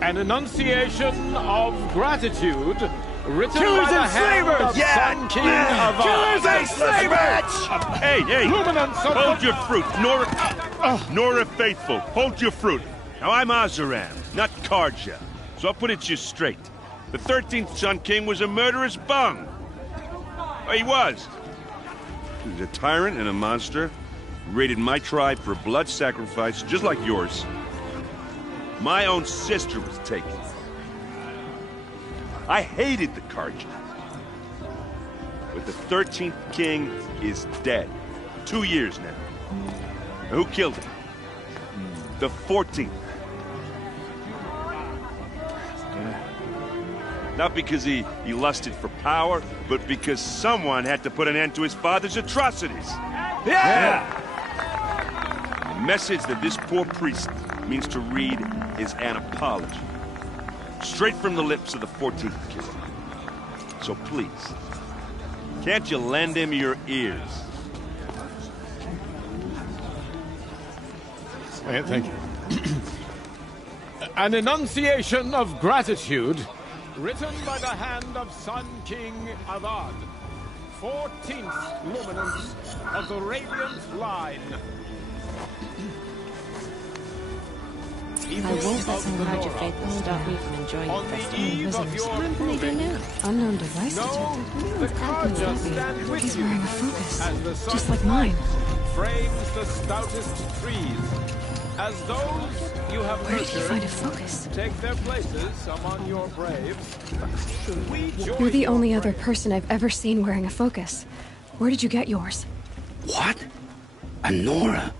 An enunciation of gratitude written Killers by the and hand slavers! of Sun King of Killers and slavers! Hey, hey! Luminance of Hold your fruit, Nora Faithful. Hold your fruit. Now I'm Azaram, not Karja, so I'll put it you straight. The 13th Sun King was a murderous bung. He was. He was a tyrant and a monster. Raided my tribe for a blood sacrifice, just like yours. My own sister was taken. I hated the Karja. But the 13th king is dead. 2 years now. Who killed him? The 14th. Not because he lusted for power, but because someone had to put an end to his father's atrocities. Yeah! The message that this poor priest means to read is an apology. Straight from the lips of the 14th king. So please, can't you lend him your ears? Thank you. An enunciation of gratitude written by the hand of Sun King Avad, 14th luminance of the Radiant Line. I won't let some larger faithful stop me from enjoying the festival. What am I do now? Unknown device No, detected. the Karja stand with He's you wearing a focus, as the sun just like mine. frames the stoutest trees, as those you have Where did he nurtured find a focus? take their places among your braves. We join You're the your only other braves. person I've ever seen wearing a focus. Where did you get yours? What? A Nora?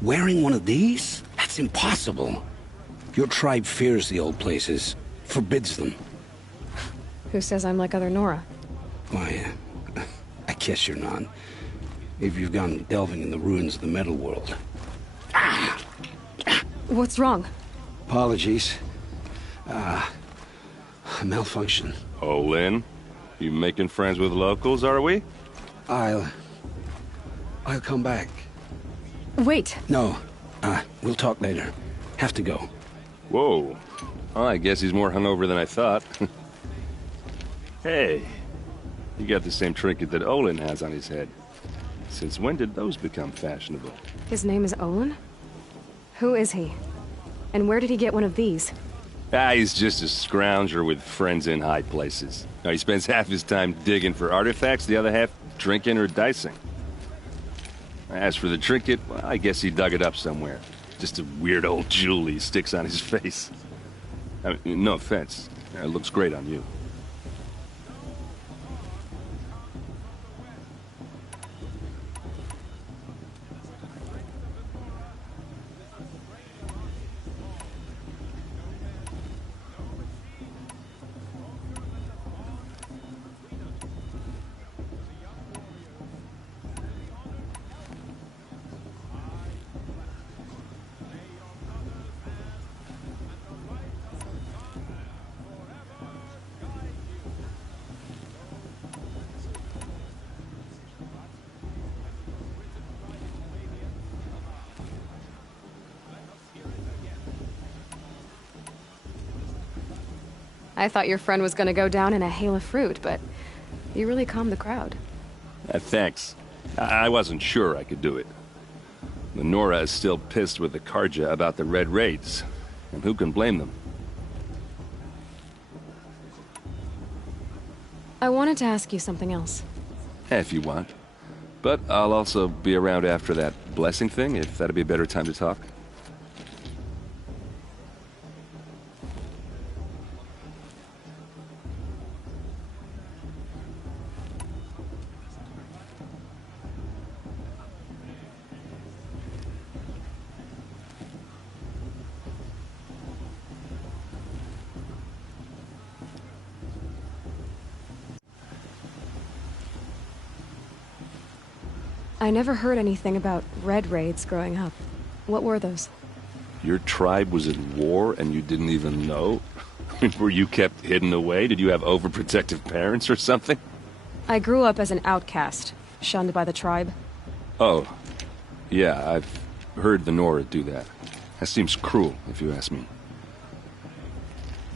Wearing one of these? That's impossible. Your tribe fears the old places, forbids them. Who says I'm like other Nora? Why, I guess you're not. If you've gone delving in the ruins of the metal world. What's wrong? Apologies. A malfunction. Oh, Lynn, you making friends with locals, are we? I'll come back. Wait! No, we'll talk later. Have to go. Whoa. Well, I guess he's more hungover than I thought. Hey, you got the same trinket that Olin has on his head. Since when did those become fashionable? His name is Olin? Who is he? And where did he get one of these? He's just a scrounger with friends in high places. Now, he spends half his time digging for artifacts, the other half drinking or dicing. As for the trinket, well, I guess he dug it up somewhere. Just a weird old jewel he sticks on his face. I mean, no offense. It looks great on you. I thought your friend was gonna go down in a hail of fruit, but you really calmed the crowd. Thanks. I wasn't sure I could do it. The Nora is still pissed with the Karja about the Red Raids, and who can blame them? I wanted to ask you something else. If you want. But I'll also be around after that blessing thing, if that'd be a better time to talk. I never heard anything about Red Raids growing up. What were those? Your tribe was at war and you didn't even know? Were you kept hidden away? Did you have overprotective parents or something? I grew up as an outcast, shunned by the tribe. Oh. Yeah, I've heard the Nora do that. That seems cruel, if you ask me.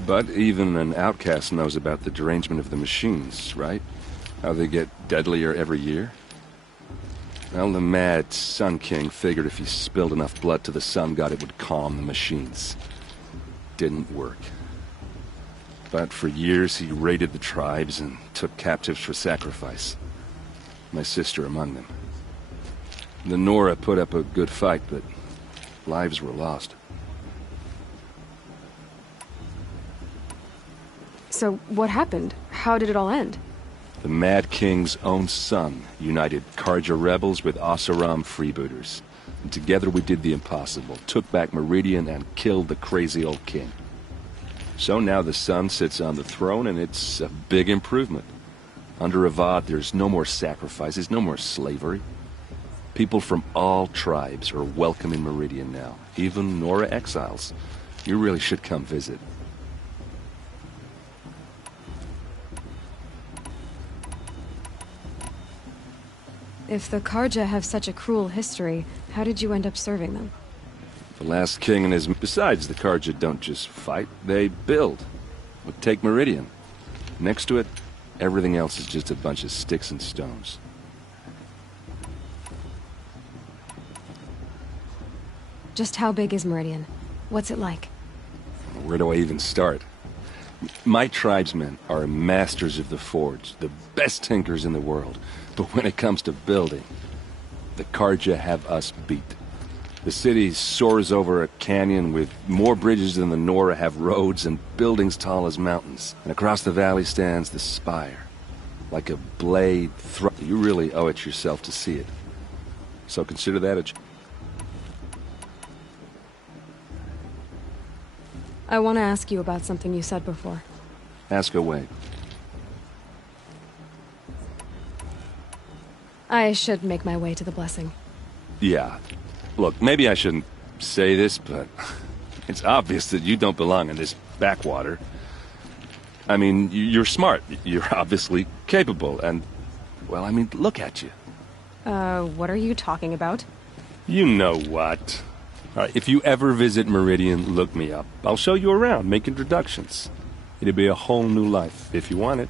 But even an outcast knows about the derangement of the machines, right? How they get deadlier every year? Well, the mad Sun King figured if he spilled enough blood to the Sun God, it would calm the machines. Didn't work. But for years, he raided the tribes and took captives for sacrifice. My sister among them. The Nora put up a good fight, but lives were lost. So, what happened? How did it all end? The Mad King's own son united Carja rebels with Oseram freebooters. And together we did the impossible, took back Meridian and killed the crazy old king. So now the Sun sits on the throne, and it's a big improvement. Under Avad, there's no more sacrifices, no more slavery. People from all tribes are welcome in Meridian now, even Nora exiles. You really should come visit. If the Carja have such a cruel history, how did you end up serving them? The last king and his... Besides, the Carja don't just fight, they build. But take Meridian. Next to it, everything else is just a bunch of sticks and stones. Just how big is Meridian? What's it like? Where do I even start? My tribesmen are masters of the forge, the best tinkers in the world. But when it comes to building, the Carja have us beat. The city soars over a canyon with more bridges than the Nora have roads and buildings tall as mountains. And across the valley stands the spire, like a blade You really owe it yourself to see it. So consider that a... I want to ask you about something you said before. Ask away. I should make my way to the blessing. Yeah. Look, maybe I shouldn't say this, but it's obvious that you don't belong in this backwater. I mean, you're smart. You're obviously capable, and... Well, I mean, look at you. What are you talking about? You know what. If you ever visit Meridian, look me up. I'll show you around, make introductions. It'll be a whole new life, if you want it.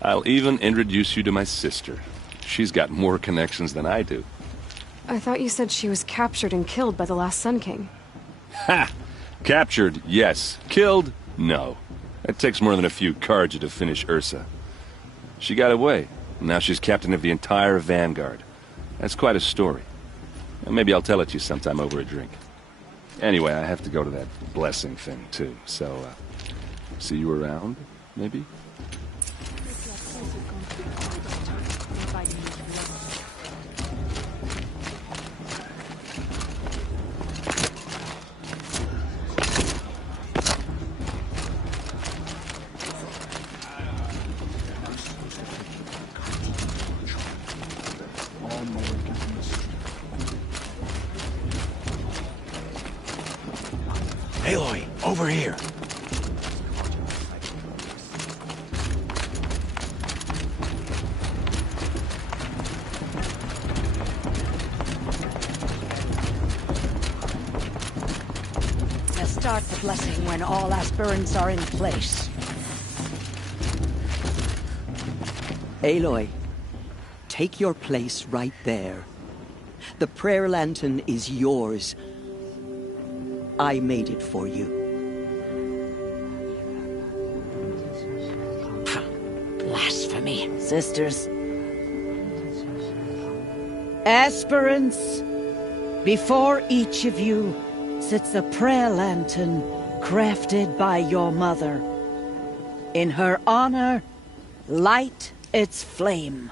I'll even introduce you to my sister. She's got more connections than I do. I thought you said she was captured and killed by the last Sun King. Ha! Captured, yes. Killed, no. It takes more than a few Carja to finish Ursa. She got away. Now she's captain of the entire Vanguard. That's quite a story. Maybe I'll tell it to you sometime over a drink. Anyway, I have to go to that blessing thing, too. So, see you around, maybe? Aloy, over here. Now start the blessing when all aspirants are in place. Aloy, take your place right there. The prayer lantern is yours. I made it for you. Blasphemy. Sisters. Aspirants, before each of you sits a prayer lantern crafted by your mother. In her honor, light its flame.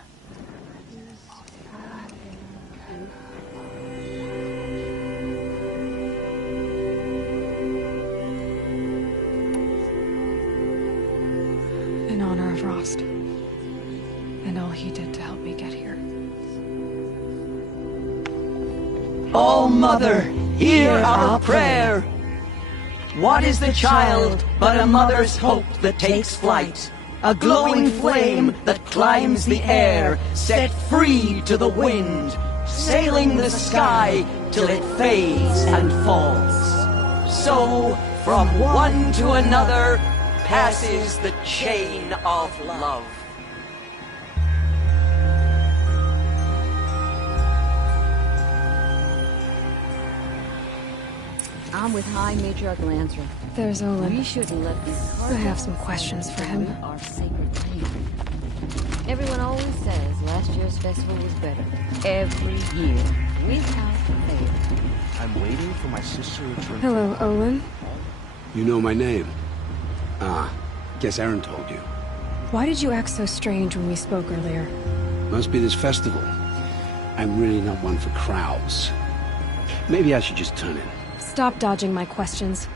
In honor of Rost. And all he did to help me get here. Oh, Mother, hear our prayer. What is the child but a mother's hope that takes flight? A glowing flame that climbs the air, set free to the wind, sailing the sky till it fades and falls. So, from one to another, passes the chain of love. I'm with High Matriarch Lansra. There's Olin. We shouldn't let these I have some questions for him. Our sacred land. Everyone always says last year's festival was better. Every year, without fail. I'm waiting for my sister to return. Hello, Olin. You know my name? Ah, guess Aaron told you. Why did you act so strange when we spoke earlier? Must be this festival. I'm really not one for crowds. Maybe I should just turn in. Stop dodging my questions.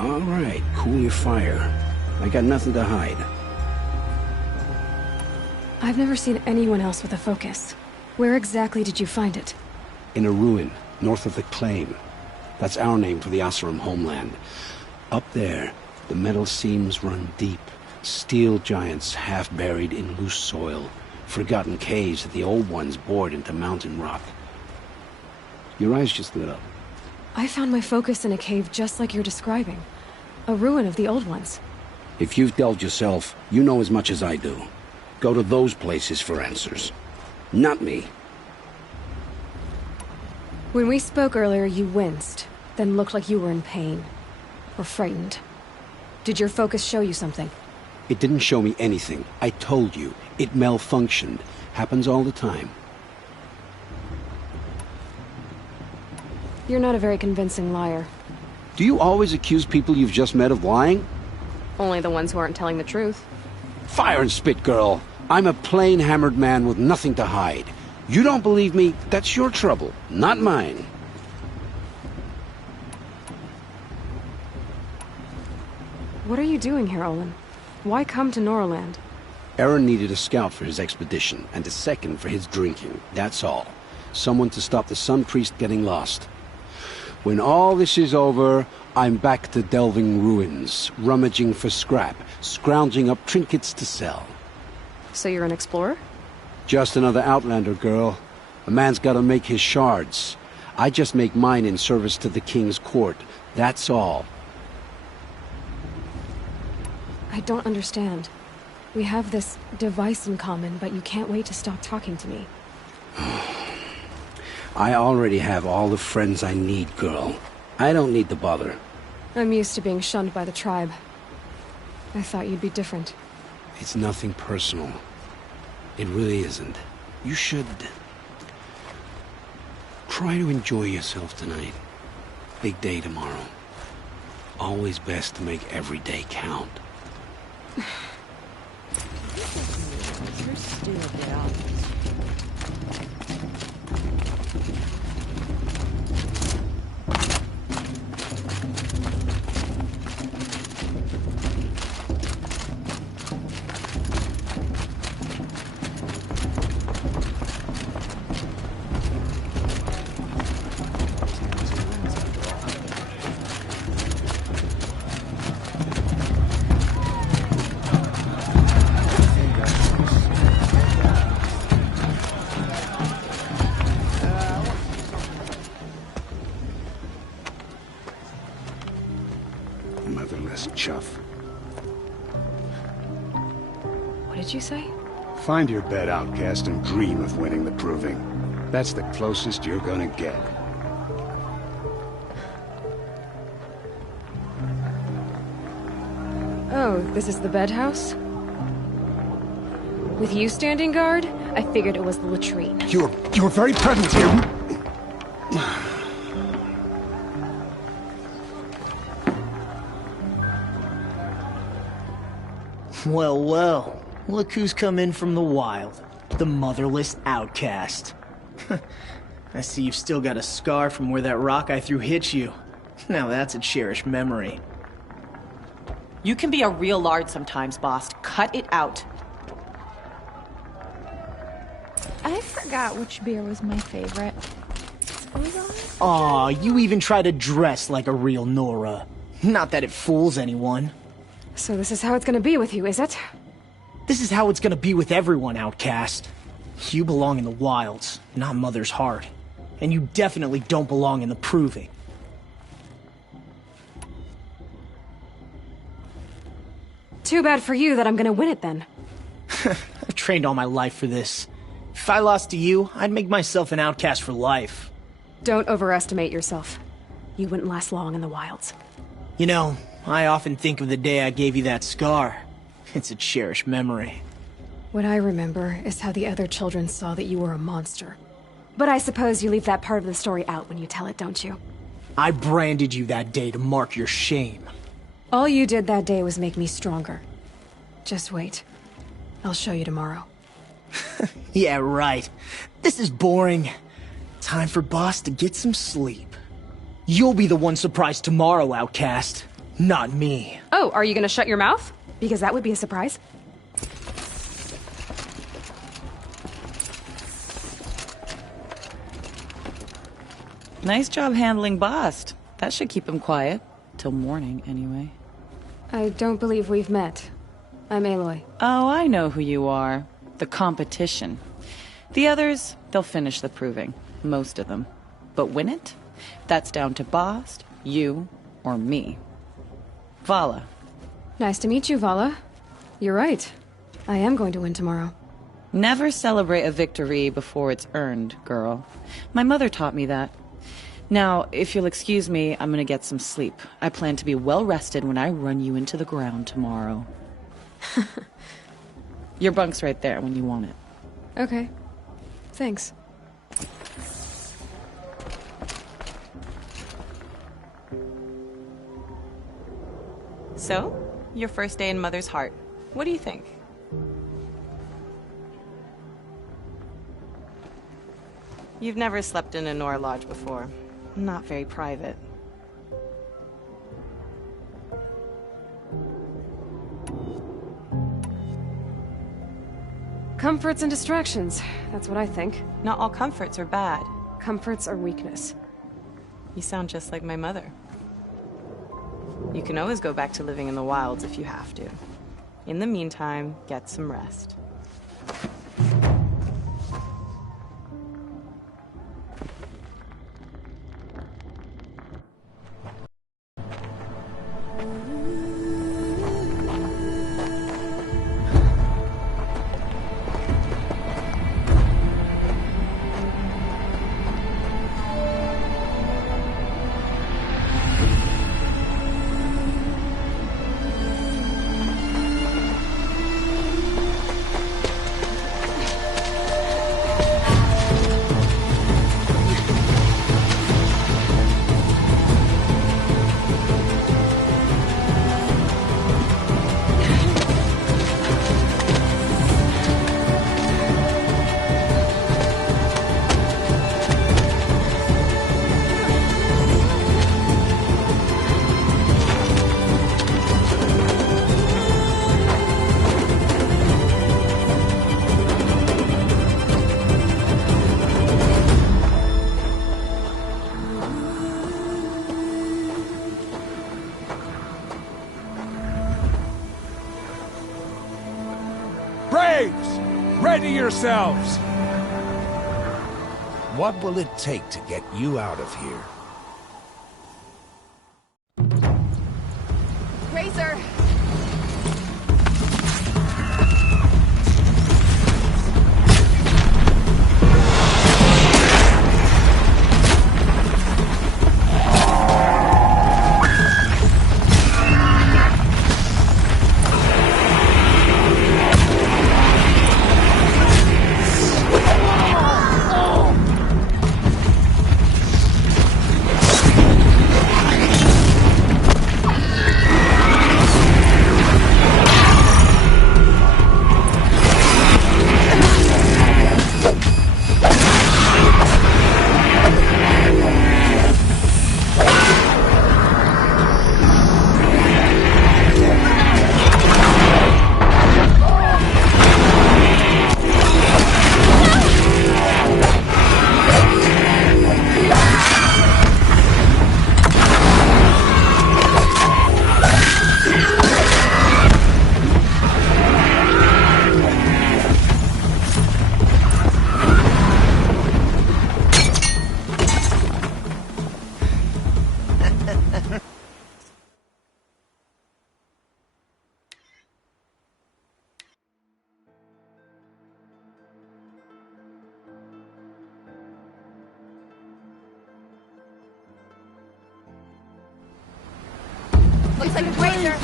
All right, cool your fire. I got nothing to hide. I've never seen anyone else with a focus. Where exactly did you find it? In a ruin, north of the Claim. That's our name for the Oseram homeland. Up there, the metal seams run deep. Steel giants half buried in loose soil. Forgotten caves that the old ones bored into mountain rock. Your eyes just lit up. I found my focus in a cave just like you're describing. A ruin of the old ones. If you've delved yourself, you know as much as I do. Go to those places for answers. Not me. When we spoke earlier, you winced, then looked like you were in pain. Or frightened. Did your focus show you something? It didn't show me anything. I told you. It malfunctioned. Happens all the time. You're not a very convincing liar. Do you always accuse people you've just met of lying? Only the ones who aren't telling the truth. Fire and spit, girl. I'm a plain hammered man with nothing to hide. You don't believe me, that's your trouble, not mine. What are you doing here, Olin? Why come to Noraland? Aaron needed a scout for his expedition, and a second for his drinking, that's all. Someone to stop the Sun Priest getting lost. When all this is over, I'm back to delving ruins, rummaging for scrap, scrounging up trinkets to sell. So you're an explorer? Just another Outlander, girl. A man's gotta make his shards. I just make mine in service to the King's court. That's all. I don't understand. We have this device in common, but you can't wait to stop talking to me. I already have all the friends I need, girl. I don't need the bother. I'm used to being shunned by the tribe. I thought you'd be different. It's nothing personal. It really isn't. You should... try to enjoy yourself tonight. Big day tomorrow. Always best to make every day count. You're still a bit obvious. Motherless chuff. What did you say? Find your bed, outcast, and dream of winning the proving. That's the closest you're gonna get. Oh, this is the bed house? With you standing guard, I figured it was the latrine. Your very presence here... Well, well. Look who's come in from the wild. The motherless outcast. I see you've still got a scar from where that rock I threw hit you. Now that's a cherished memory. You can be a real lard sometimes, boss. Cut it out. I forgot which beer was my favorite. Aw, you even try to dress like a real Nora. Not that it fools anyone. So this is how it's gonna be with you, is it? This is how it's gonna be with everyone, outcast. You belong in the wilds, not Mother's heart. And you definitely don't belong in the proving. Too bad for you that I'm gonna win it then. I've trained all my life for this. If I lost to you, I'd make myself an outcast for life. Don't overestimate yourself. You wouldn't last long in the wilds. You know, I often think of the day I gave you that scar. It's a cherished memory. What I remember is how the other children saw that you were a monster. But I suppose you leave that part of the story out when you tell it, don't you? I branded you that day to mark your shame. All you did that day was make me stronger. Just wait. I'll show you tomorrow. Yeah, right. This is boring. Time for Boss to get some sleep. You'll be the one surprised tomorrow, outcast. Not me. Oh, are you gonna shut your mouth? Because that would be a surprise. Nice job handling Bast. That should keep him quiet. Till morning, anyway. I don't believe we've met. I'm Aloy. Oh, I know who you are. The competition. The others, they'll finish the proving. Most of them. But win it? That's down to Bast, you, or me. Vala. Nice to meet you, Vala. You're right. I am going to win tomorrow. Never celebrate a victory before it's earned, girl. My mother taught me that. Now, if you'll excuse me, I'm gonna get some sleep. I plan to be well rested when I run you into the ground tomorrow. Your bunk's right there when you want it. Okay. Thanks. So, your first day in Mother's Heart. What do you think? You've never slept in a Nora Lodge before. Not very private. Comforts and distractions. That's what I think. Not all comforts are bad. Comforts are weakness. You sound just like my mother. You can always go back to living in the wilds if you have to. In the meantime, get some rest. Ready yourselves! What will it take to get you out of here? Razor! Looks like a grazer.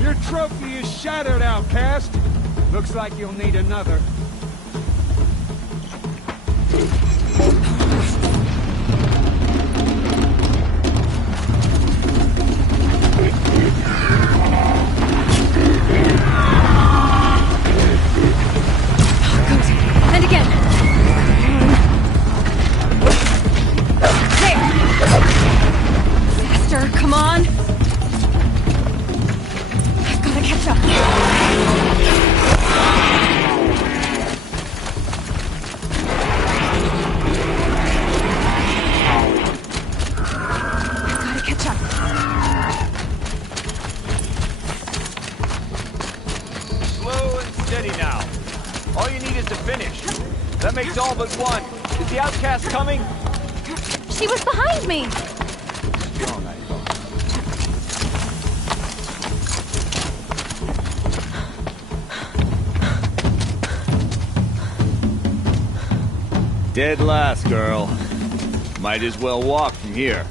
Your trophy is shattered, outcast. Looks like you'll need another. And again. There. Faster, come on. I've got to catch up. Slow and steady now. All you need is to finish. That makes all but one. Is the outcast coming? She was behind me. Strong, I thought. Dead last, girl. Might as well walk from here.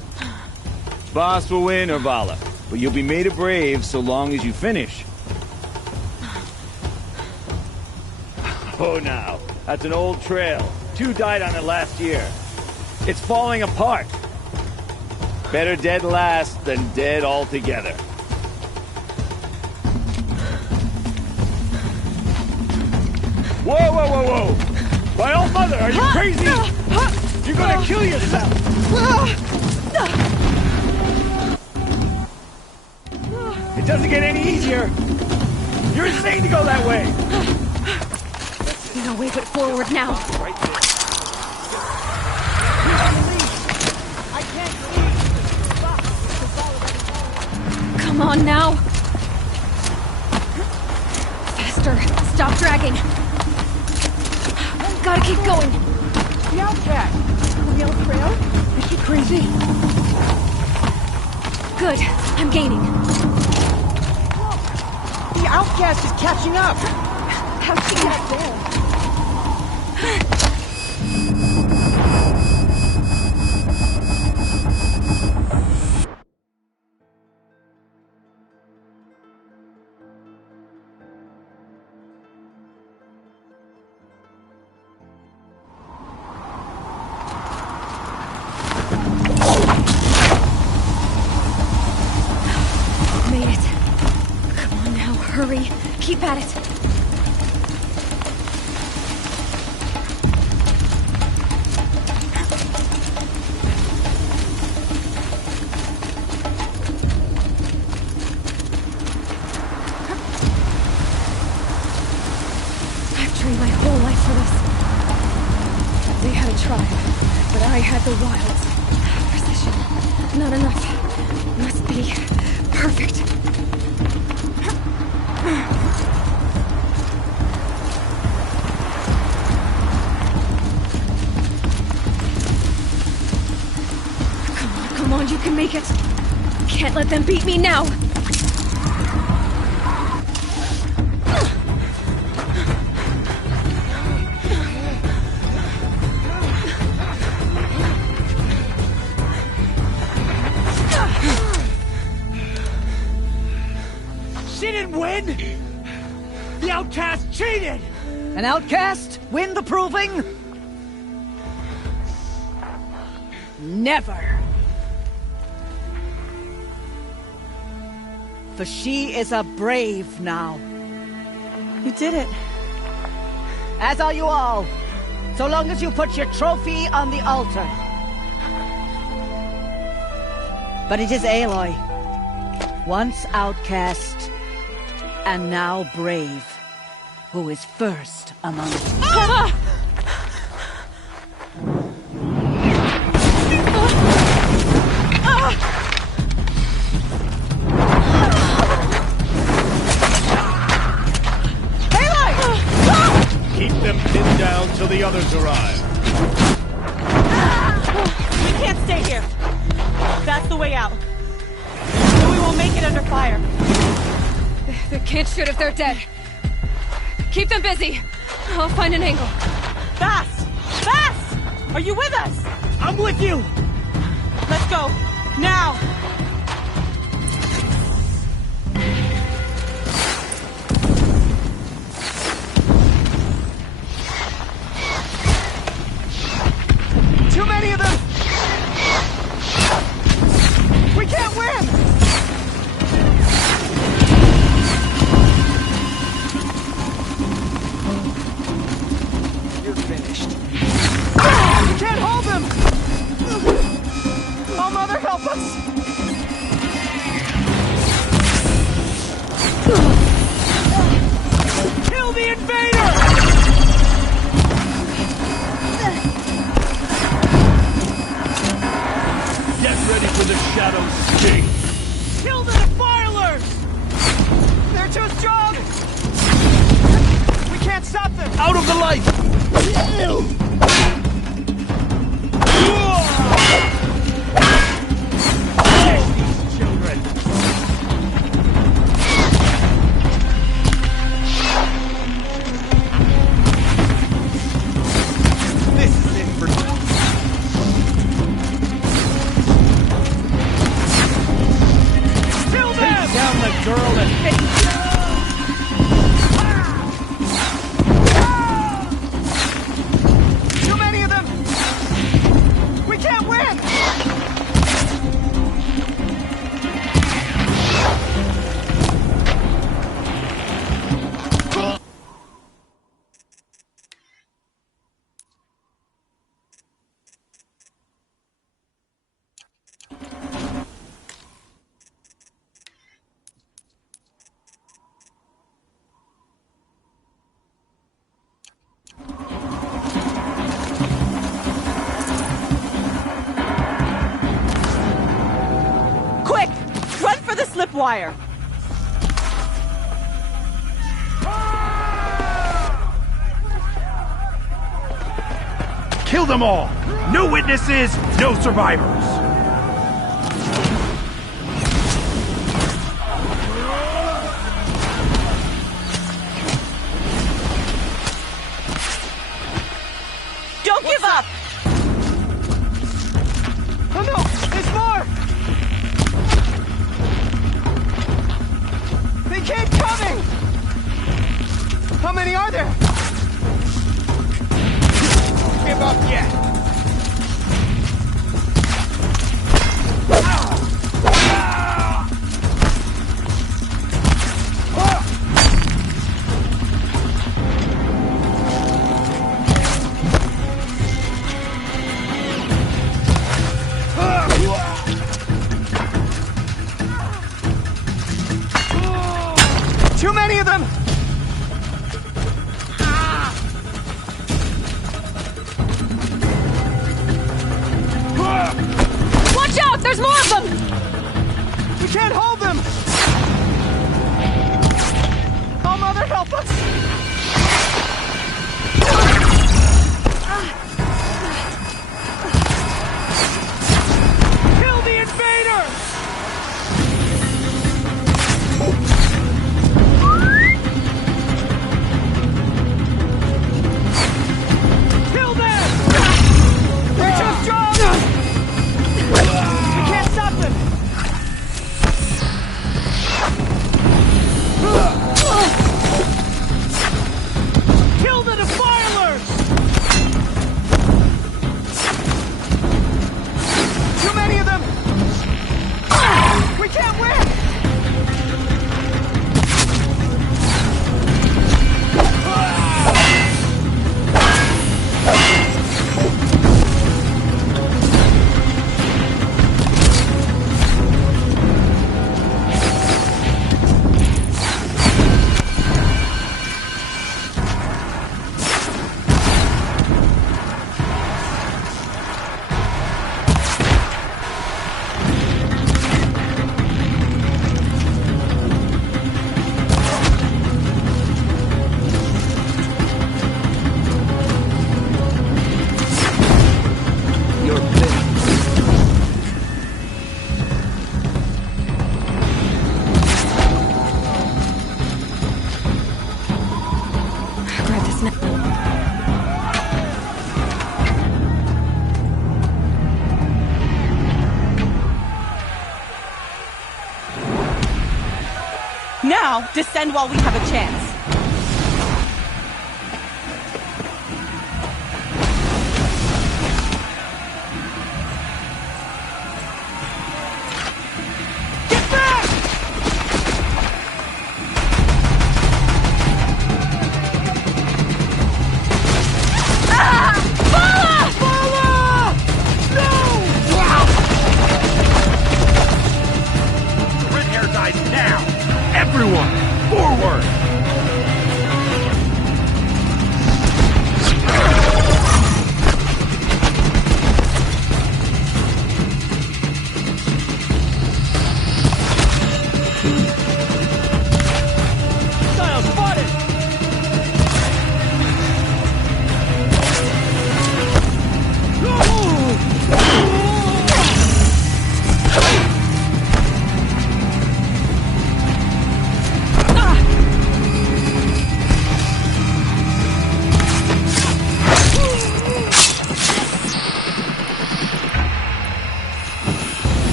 Boss will win or Vala, but you'll be made a brave so long as you finish. Oh, now. That's an old trail. 2 died on it last year. It's falling apart. Better dead last than dead altogether. Whoa, whoa, whoa, whoa! My old mother, are you crazy? You're gonna kill yourself! It doesn't get any easier! You're insane to go that way! No way but forward now. Right there. Come on now. Faster. Stop dragging. Gotta keep going. The outcast. On the old trail? Is she crazy? Good. I'm gaining. The outcast is catching up. How'd she get up there? Made it. Come on now, hurry. Keep at it. I've trained my whole life for this. They had a tribe, but I had the wilds. Precision. Not enough. Must be perfect. Come on, you can make it. Can't let them beat me now. She didn't win! The outcast cheated! An outcast win the proving? Never. For she is a brave now. You did it. As are you all. so long as you put your trophy on the altar. But it is Aloy, once outcast, and now brave, who is first among us. Keep them pinned down till the others arrive. We can't stay here. That's the way out. Or we won't make it under fire. They can't shoot if they're dead. Keep them busy. I'll find an angle. Fast! Fast! Are you with us? I'm with you! Let's go. Now! Too many of them! We can't win! You're finished. We can't hold them! Oh, Mother, help us! Kill the invader! Get ready for the Shadow's sting. Kill the defilers! They're too strong! We can't stop them! Out of the light! These children! This is it for Kill them! Take down the girl and... Too many of them! We can't win! Quick! Run for the slip wire! Kill them all! No witnesses, no survivors! Don't give up! Oh no! There's more! They keep coming! How many are there? Give up yet! Too many of them! now. Descend while we have a chance. Everyone, forward! Style spotted!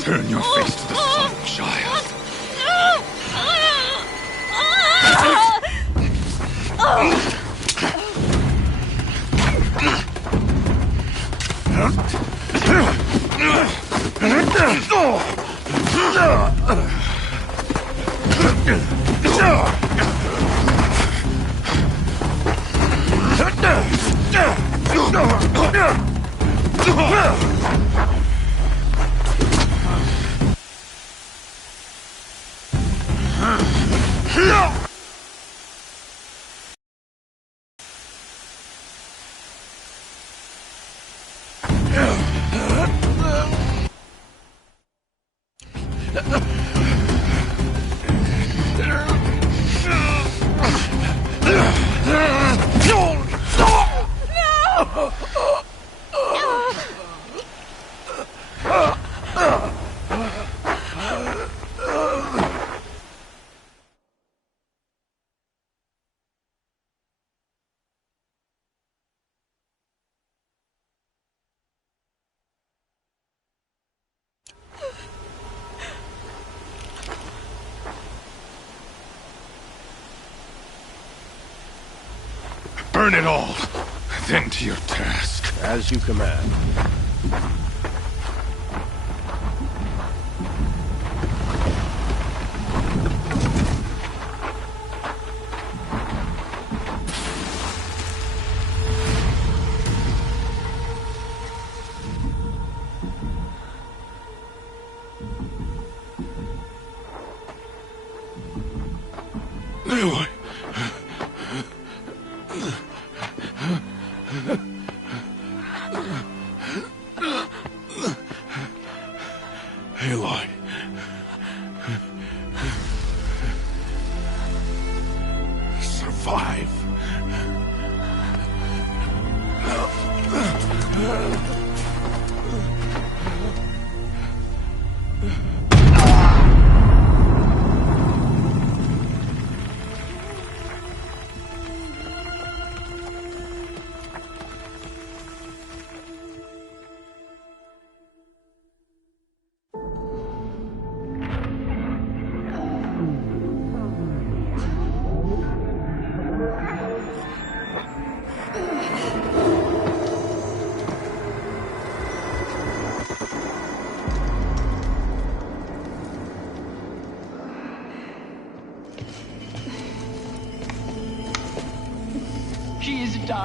Turn your face to the sun, child. Burn it all, then to your task. As you command. Aloy. Aloy. Survive.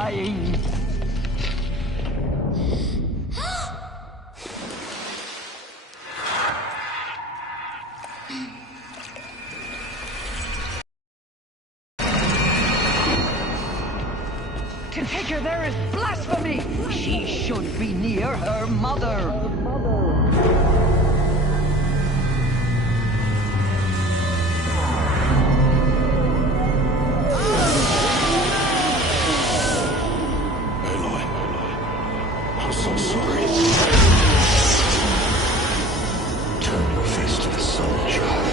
dying. To take her there is blasphemy! She should be near her mother! Aloy, I'm so sorry. Turn your face to the sun, child.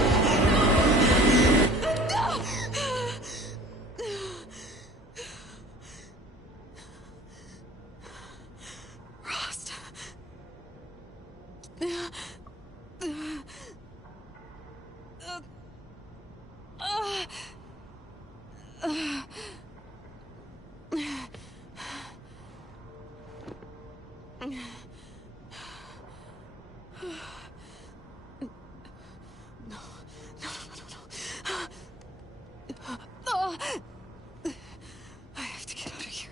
I have to get out of here.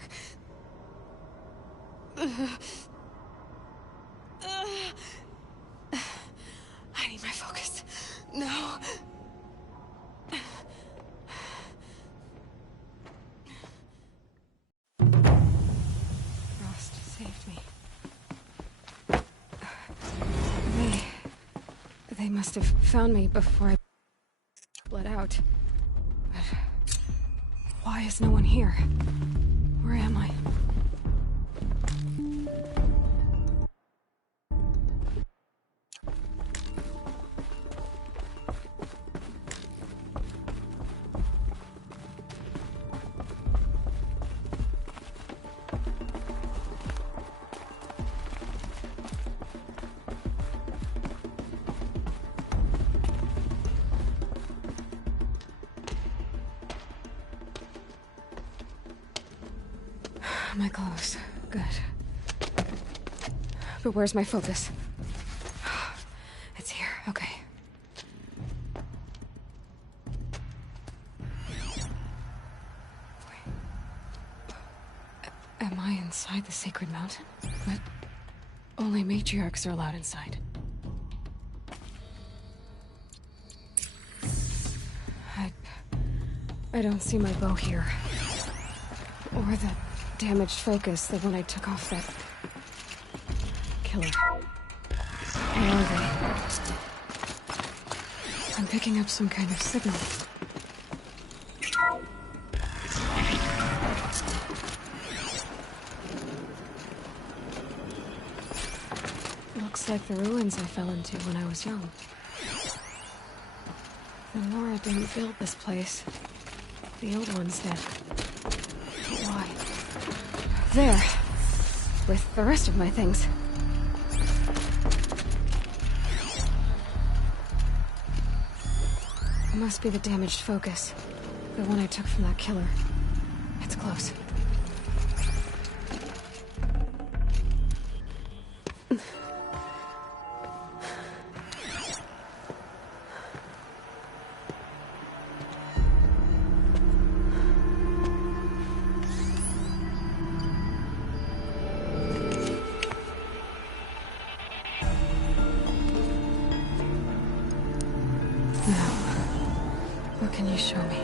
I need my focus. No. Frost saved me. They must have found me before I bled out. But why is no one here? Where am I? My clothes. Good. But where's my focus? It's here. Okay. Wait. Am I inside the sacred mountain? But only matriarchs are allowed inside. I don't see my bow here. Or the damaged focus, the one I took off that killer. Where are they? I'm picking up some kind of signal. Looks like the ruins I fell into when I was young. The Nora didn't build this place. The old ones did. But why? There. With the rest of my things. It must be the damaged focus. The one I took from that killer. It's close. What can you show me?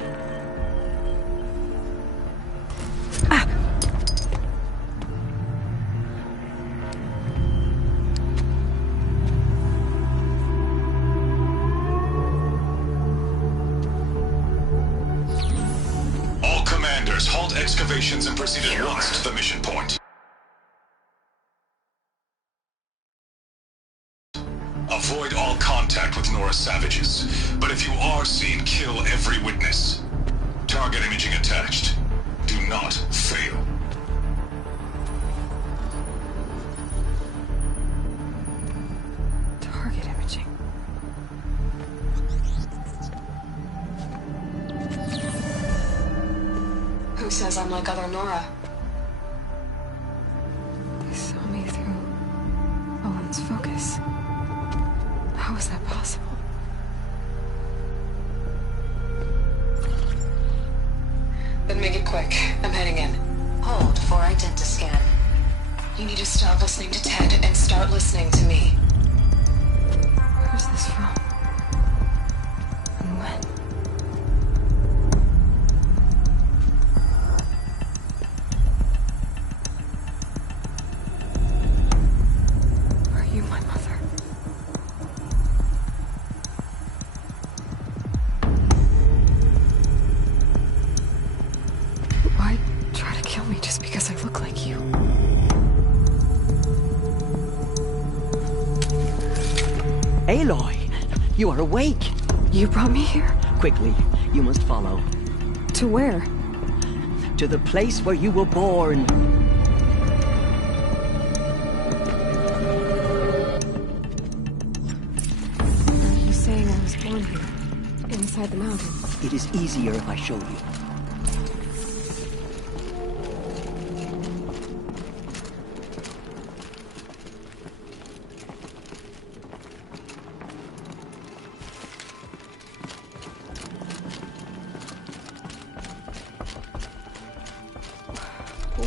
All commanders, halt excavations and proceed at once to the mission point. Avoid all contact with Nora savages, but if you are seen, kill every witness. Target imaging attached. Do not fail. Target imaging. Who says I'm like other Nora? They saw me through Owen's focus. How is that possible? Then make it quick. I'm heading in. Hold for identiscan. You need to stop listening to Ted and start listening to me. Where's this from? And when? Are you my mother? Why try to kill me just because I look like you? Aloy, you are awake. You brought me here? Quickly, you must follow. To where? To the place where you were born. Are you saying I was born here? Inside the mountain? It is easier if I show you.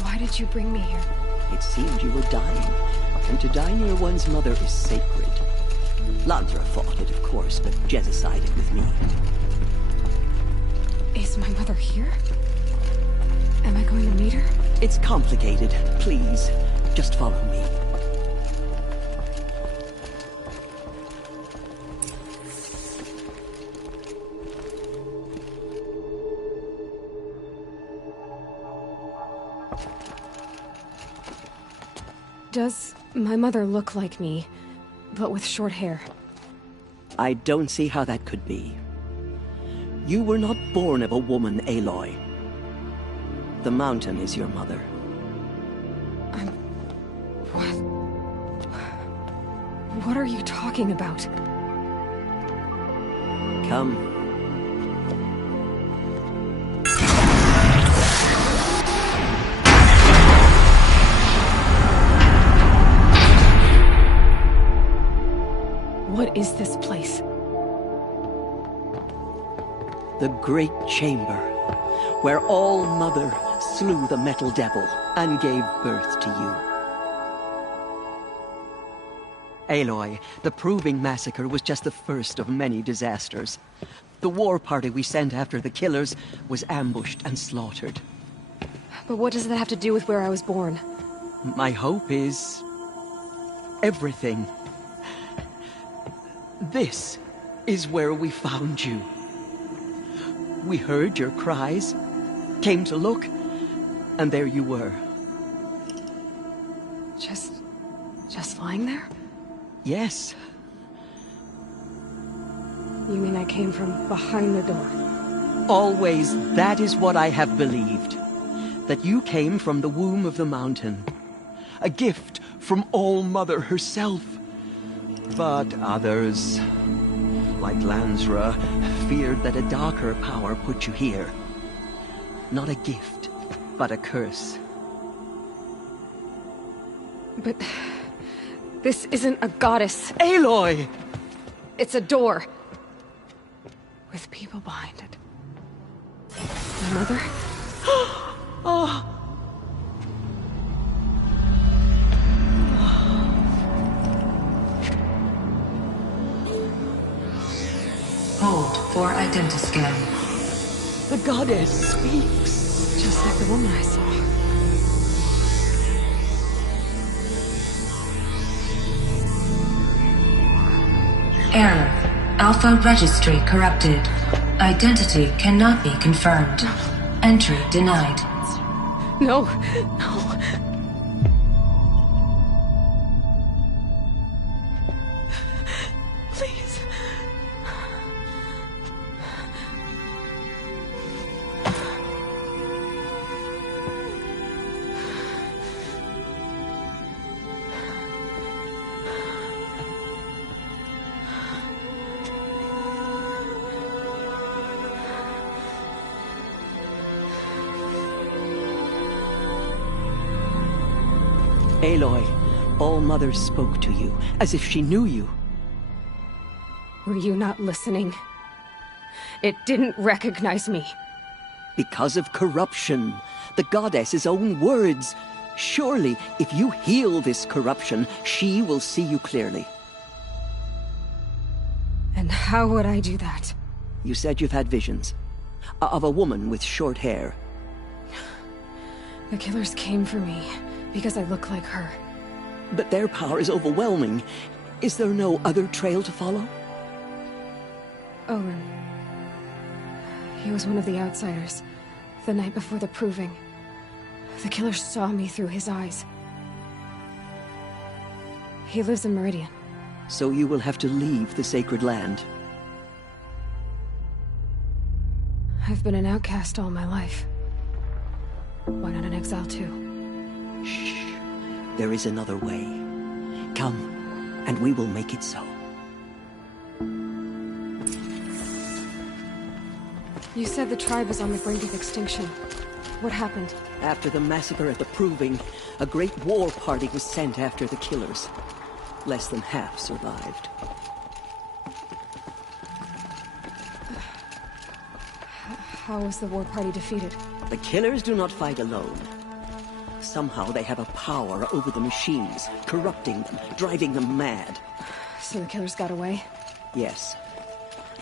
Why did you bring me here? It seemed you were dying, and to die near one's mother is sacred. Lansra fought it, of course, but Jezza sided with me. Is my mother here? Am I going to meet her? It's complicated. Please, just follow me. Does my mother look like me, but with short hair? I don't see how that could be. You were not born of a woman, Aloy. The mountain is your mother. What are you talking about? Come. What is this place? The Great Chamber, where All-Mother slew the Metal Devil and gave birth to you. Aloy, the Proving Massacre was just the first of many disasters. The war party we sent after the killers was ambushed and slaughtered. But what does that have to do with where I was born? My hope is... everything. This is where we found you. We heard your cries, came to look, and there you were. Just lying there? Yes. You mean I came from behind the door? Always, that is what I have believed. That you came from the womb of the mountain. A gift from All-Mother herself. But others, like Lansra, feared that a darker power put you here. Not a gift, but a curse. But... this isn't a goddess. Aloy! It's a door. With people behind it. My mother? Oh! Hold for identiscan. The goddess speaks. Just like the woman I saw. Error. Alpha registry corrupted. Identity cannot be confirmed. Entry denied. No, no. Please. Aloy, All-Mother spoke to you, as if she knew you. Were you not listening? It didn't recognize me. Because of corruption, The goddess's own words. Surely, if you heal this corruption, she will see you clearly. And how would I do that? You said you've had visions. Of a woman with short hair. The killers came for me because I look like her. But their power is overwhelming. Is there no other trail to follow? Owen. He was one of the outsiders. The night before the proving. The killers saw me through his eyes. He lives in Meridian. So you will have to leave the sacred land. I've been an outcast all my life. Why not an exile too? Shh. There is another way. Come, and we will make it so. You said the tribe is on the brink of extinction. What happened? After the massacre at the Proving, a great war party was sent after the killers. Less than half survived. How was the war party defeated? The killers do not fight alone. Somehow they have a power over the machines, corrupting them, driving them mad. So the killers got away? Yes.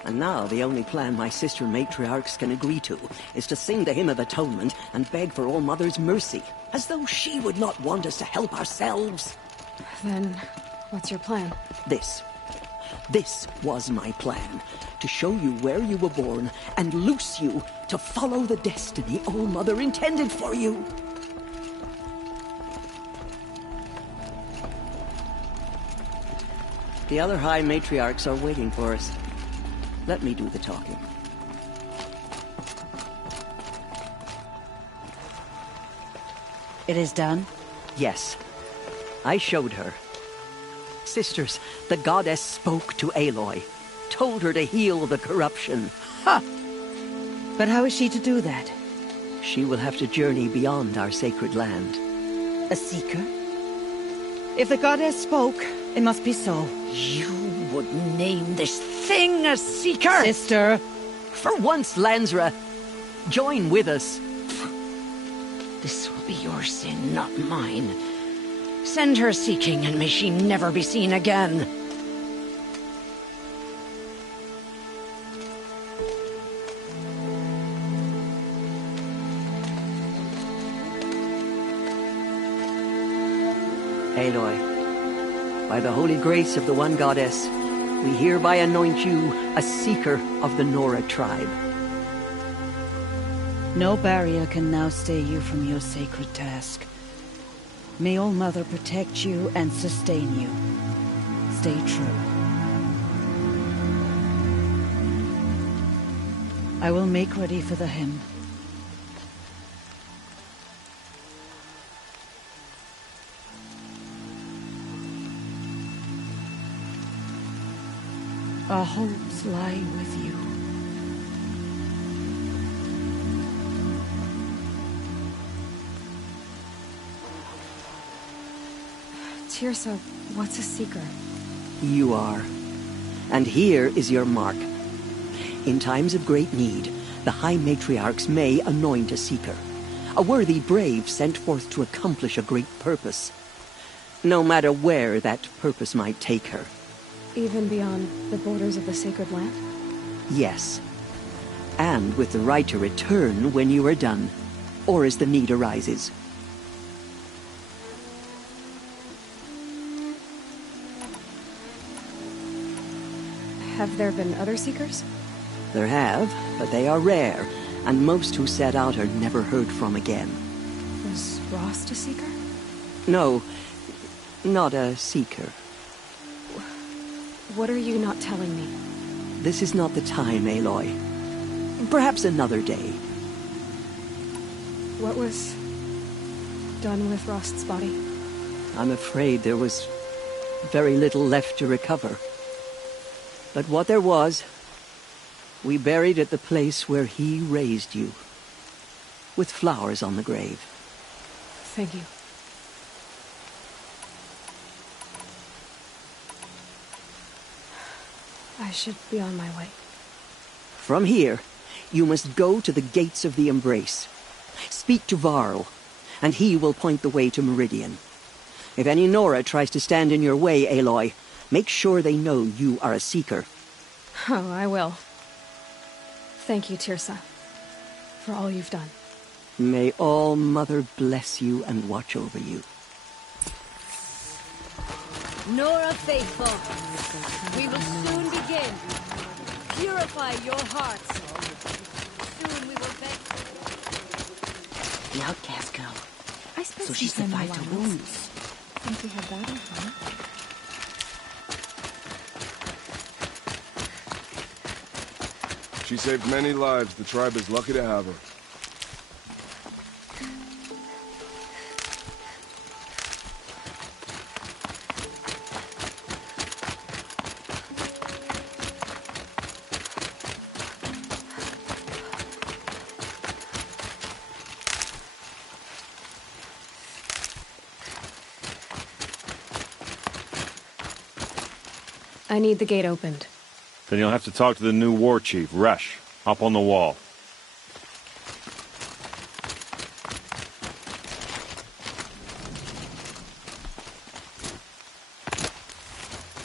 And now the only plan my sister matriarchs can agree to is to sing the Hymn of Atonement and beg for All Mother's mercy, as though she would not want us to help ourselves. Then, what's your plan? This was my plan. To show you where you were born and loose you to follow the destiny All Mother intended for you. The other High Matriarchs are waiting for us. Let me do the talking. It is done? Yes. I showed her. Sisters, the goddess spoke to Aloy. Told her to heal the corruption. Ha! But how is she to do that? She will have to journey beyond our sacred land. A seeker? If the goddess spoke, it must be so. You would name this thing a seeker? Sister! For once, Lansra, join with us. This will be your sin, not mine. Send her seeking, and may she never be seen again. Aloy, by the holy grace of the one goddess, we hereby anoint you a seeker of the Nora tribe. No barrier can now stay you from your sacred task. May All Mother protect you and sustain you. Stay true. I will make ready for the hymn. Our hopes lie with you. Teersa, what's a seeker? You are. And here is your mark. In times of great need, the High Matriarchs may anoint a seeker. A worthy brave sent forth to accomplish a great purpose. No matter where that purpose might take her. Even beyond the borders of the sacred land? Yes. And with the right to return when you are done, or as the need arises. Have there been other seekers? There have, but they are rare, and most who set out are never heard from again. Was Rost a seeker? No, not a seeker. What are you not telling me? This is not the time, Aloy. Perhaps another day. What was done with Rost's body? I'm afraid there was very little left to recover. But what there was, we buried at the place where he raised you, with flowers on the grave. Thank you. I should be on my way. From here, you must go to the Gates of the Embrace. Speak to Varl, and he will point the way to Meridian. If any Nora tries to stand in your way, Aloy, make sure they know you are a Seeker. Oh, I will. Thank you, Teersa, for all you've done. May All Mother bless you and watch over you. Nora Faithful, we will soon begin. Purify your hearts. Soon we will beg. The outcast girl. I spent So some she time in the survived her wilds. wounds. Think we had that in common? She saved many lives. The tribe is lucky to have her. I need the gate opened. Then you'll have to talk to the new war chief, Resh. Up on the wall.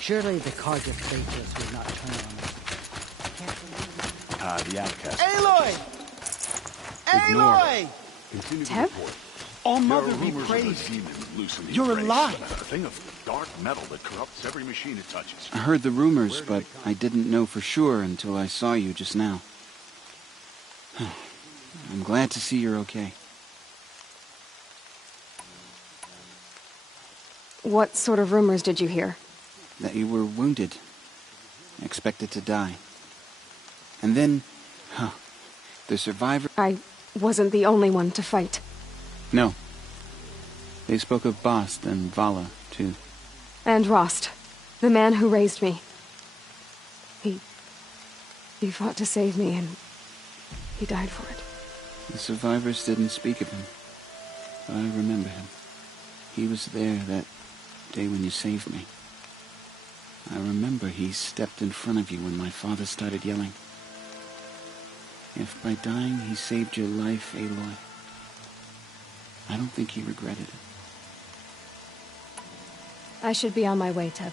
Surely the Carja traitors will not turn on us. The outcast. Aloy! Aloy! Continue the Teb? report. All There Mother are be rumors of a praised. demon loose in these You're graves. alive. A thing of dark metal that corrupts every machine it touches. I heard the rumors, but I didn't know for sure until I saw you just now. I'm glad to see you're okay. What sort of rumors did you hear? That you were wounded. Expected to die. And then, the survivor... I wasn't the only one to fight. No. They spoke of Bast and Vala, too. And Rost, the man who raised me. He fought to save me, and he died for it. The survivors didn't speak of him, but I remember him. He was there that day when you saved me. I remember he stepped in front of you when my father started yelling. If by dying he saved your life, Aloy, I don't think he regretted it. I should be on my way, Teb.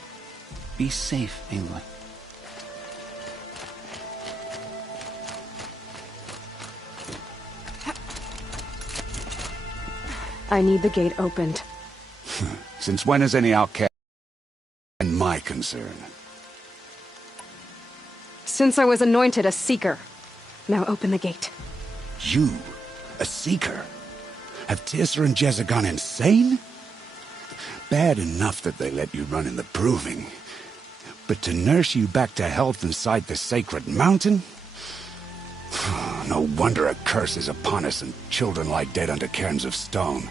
Be safe, Aloy. I need the gate opened. Since when is any outcast my concern? Since I was anointed a Seeker. Now open the gate. You? A Seeker? Have Teersa and Jezza gone insane? Bad enough that they let you run in the Proving. But to nurse you back to health inside the sacred mountain? No wonder a curse is upon us and children lie dead under cairns of stone.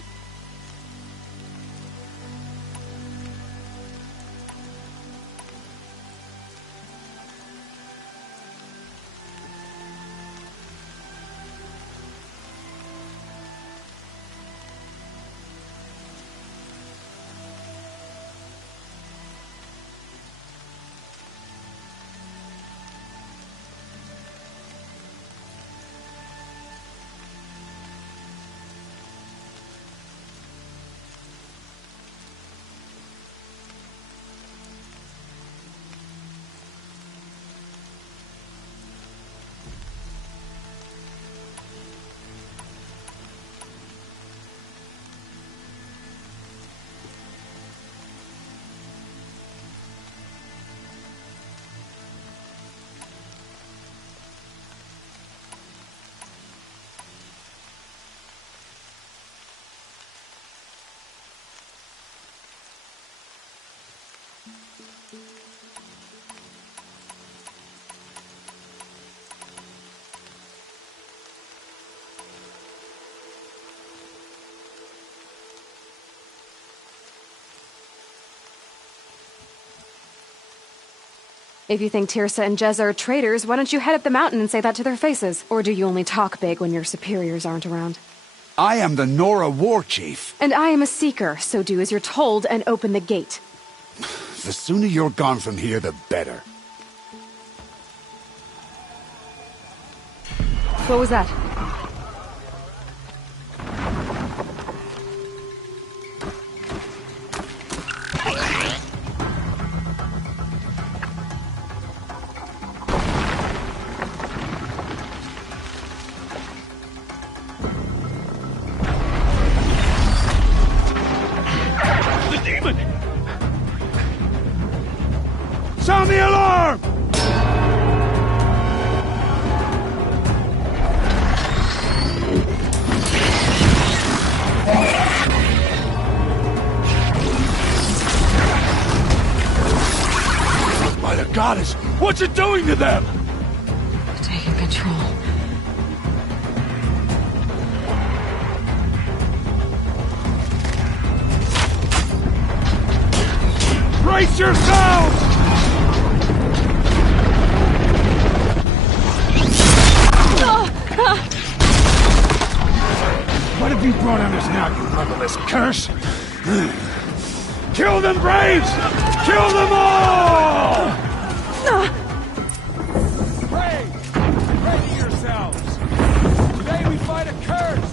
If you think Teersa and Jezza are traitors, why don't you head up the mountain and say that to their faces? Or do you only talk big when your superiors aren't around? I am the Nora War Chief. And I am a Seeker, so do as you're told and open the gate. The sooner you're gone from here, the better. What was that? Sound the alarm! By the goddess, what's it doing to them? Taking control. Brace yourselves! What have you brought on us now, you motherless curse? Kill them, Braves! Kill them all! Ready yourselves! Today we fight a curse!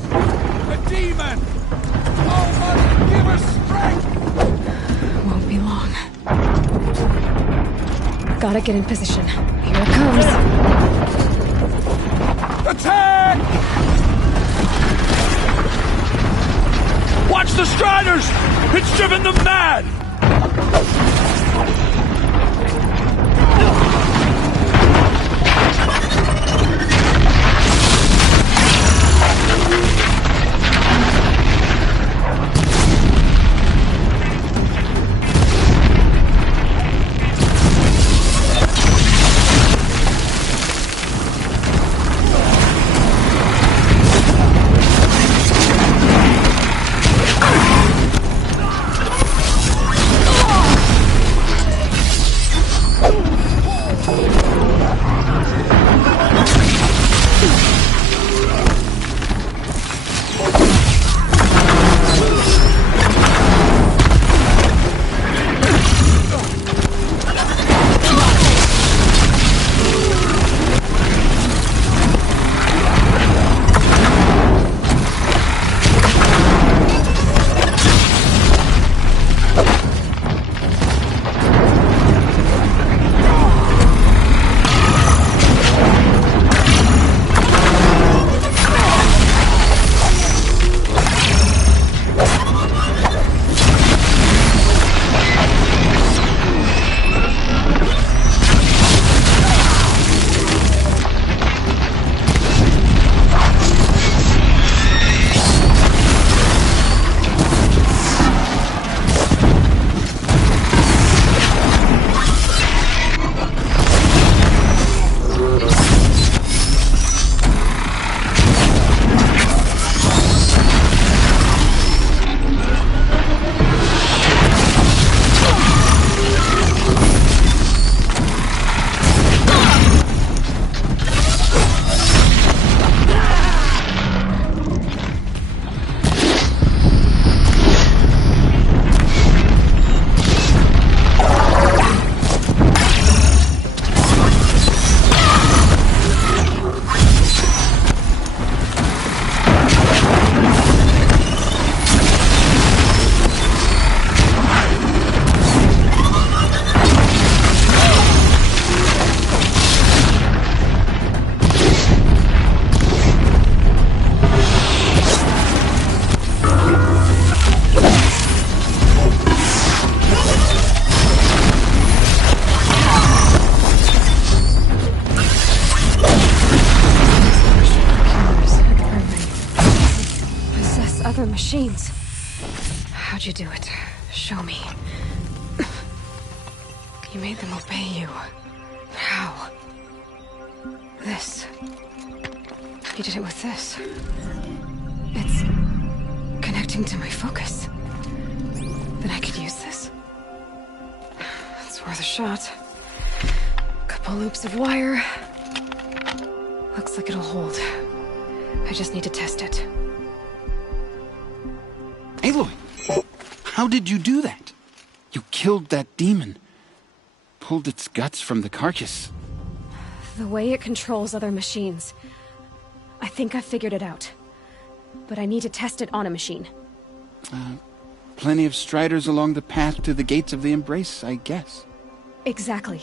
A demon! Oh, Mother, give us strength! Won't be long. Gotta get in position. Here it comes. Attack! Watch the Striders! It's driven them mad! Other machines. How'd you do it? Show me. You made them obey you. How? This. You did it with this. It's connecting to my focus. Then I could use this. It's worth a shot. Couple loops of wire. Looks like it'll hold. I just need to test it. Aloy! How did you do that? You killed that demon. Pulled its guts from the carcass. The way it controls other machines. I think I figured it out. But I need to test it on a machine. Plenty of Striders along the path to the gates of the Embrace, I guess. Exactly.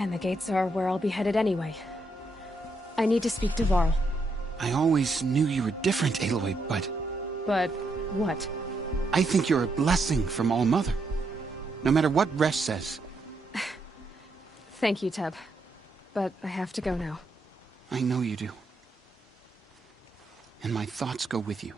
And the gates are where I'll be headed anyway. I need to speak to Varl. I always knew you were different, Aloy, but... But what? I think you're a blessing from All-Mother. No matter what Resh says. Thank you, Teb. But I have to go now. I know you do. And my thoughts go with you.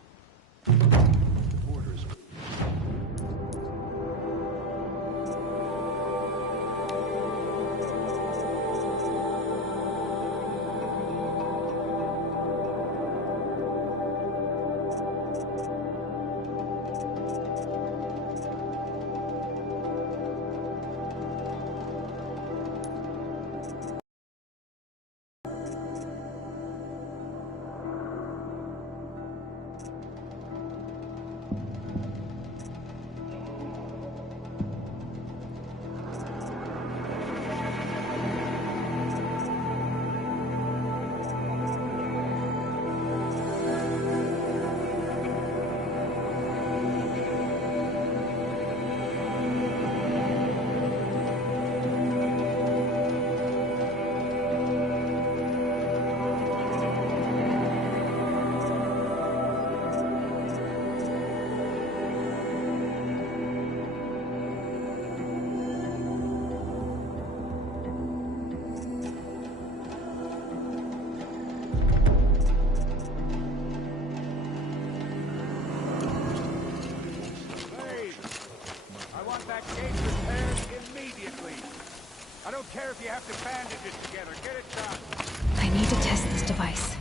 I need to test this device.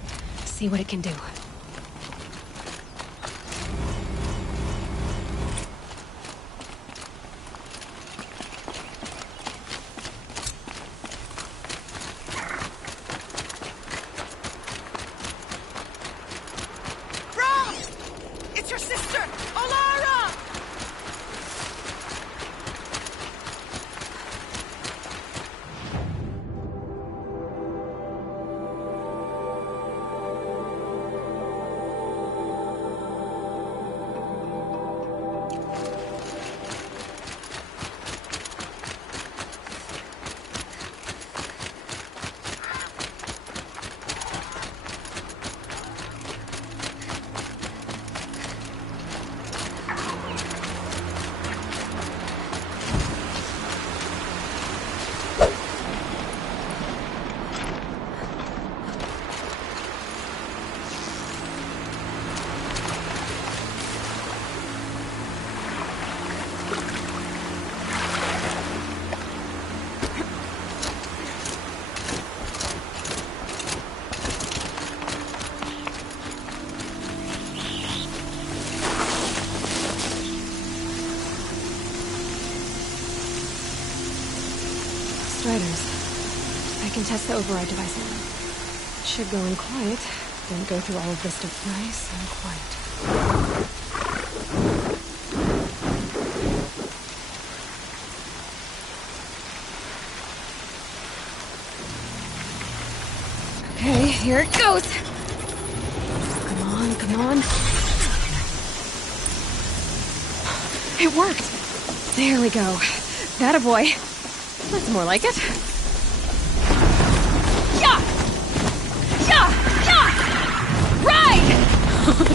See what it can do. Rob! It's your sister, Olara! Striders. I can test the override device now. It should go in quiet, then go through all of this stuff nice and quiet. Okay, here it goes! Come on, come on. It worked! There we go. That a boy. That's more like it. Yeah! Yeah! Yeah! Ride!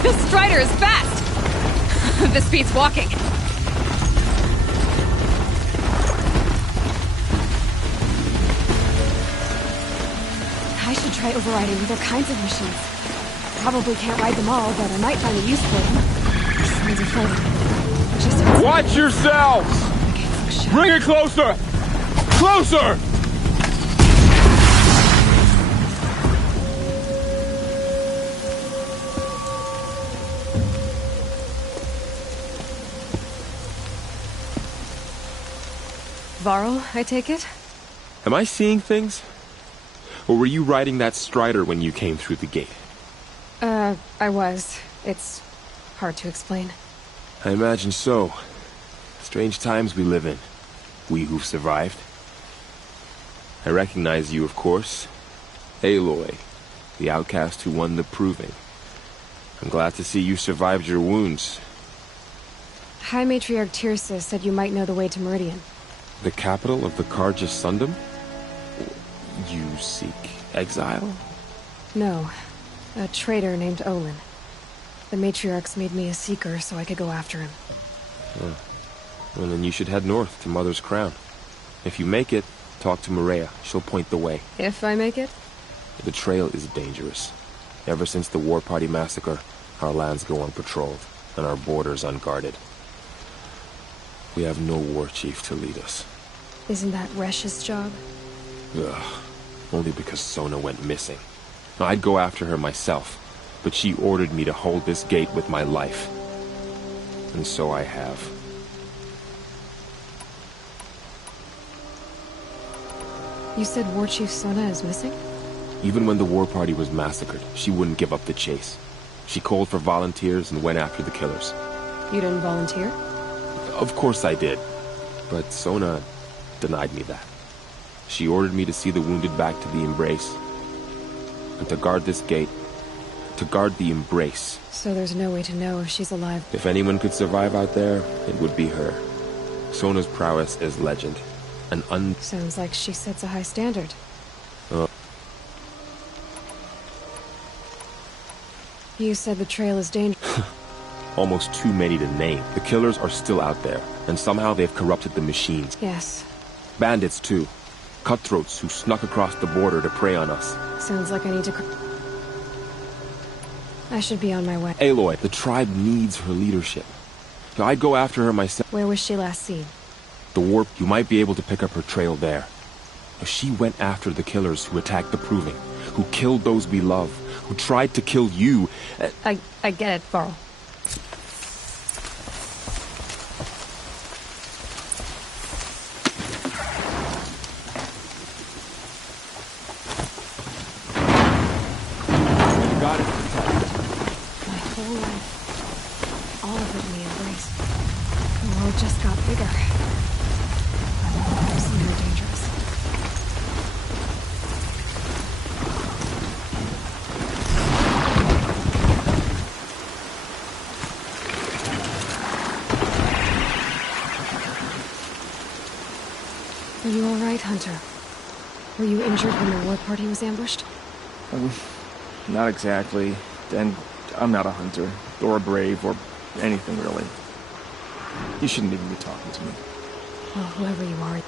This Strider is fast! This beats walking. I should try overriding other kinds of machines. Probably can't ride them all, but I might find a use for them. Sounds afraid. Just watch yourselves! Bring it closer! Closer! Varl, I take it? Am I seeing things? Or were you riding that Strider when you came through the gate? I was. It's hard to explain. I imagine so. Strange times we live in. We who've survived. I recognize you, of course. Aloy, the outcast who won the proving. I'm glad to see you survived your wounds. High Matriarch Tirsa said you might know the way to Meridian. The capital of the Carja Sundom? You seek exile? No. A traitor named Olin. The Matriarchs made me a seeker so I could go after him. Well, then you should head north to Mother's Crown. If you make it, Talk to Maria. She'll point the way. If I make it? The trail is dangerous. Ever since the War Party massacre, our lands go unpatrolled, and our borders unguarded. We have no war chief to lead us. Isn't that Resh's job? Ugh. Only because Sona went missing. Now, I'd go after her myself, but she ordered me to hold this gate with my life. And so I have. You said War Chief Sona is missing? Even when the War Party was massacred, she wouldn't give up the chase. She called for volunteers and went after the killers. You didn't volunteer? Of course I did. But Sona denied me that. She ordered me to see the wounded back to the Embrace. And to guard this gate. To guard the Embrace. So there's no way to know if she's alive. If anyone could survive out there, it would be her. Sona's prowess is legend. Sounds like she sets a high standard. You said the trail is dangerous. Almost too many to name. The killers are still out there, and somehow they've corrupted the machines. Yes. Bandits, too. Cutthroats who snuck across the border to prey on us. Sounds like I need to... I should be on my way. Aloy, the tribe needs her leadership. I'd go after her myself. Where was she last seen? The Warp, you might be able to pick up her trail there. She went after the killers who attacked the Proving, who killed those we love, who tried to kill you. I get it, Varl. You got it. My whole life, all of it in the Embrace. The world just got bigger. It's more dangerous. Are you all right, Hunter? Were you injured when the War Party was ambushed? Not exactly. And I'm not a hunter, or a brave, or anything really. You shouldn't even be talking to me. Well, whoever you are,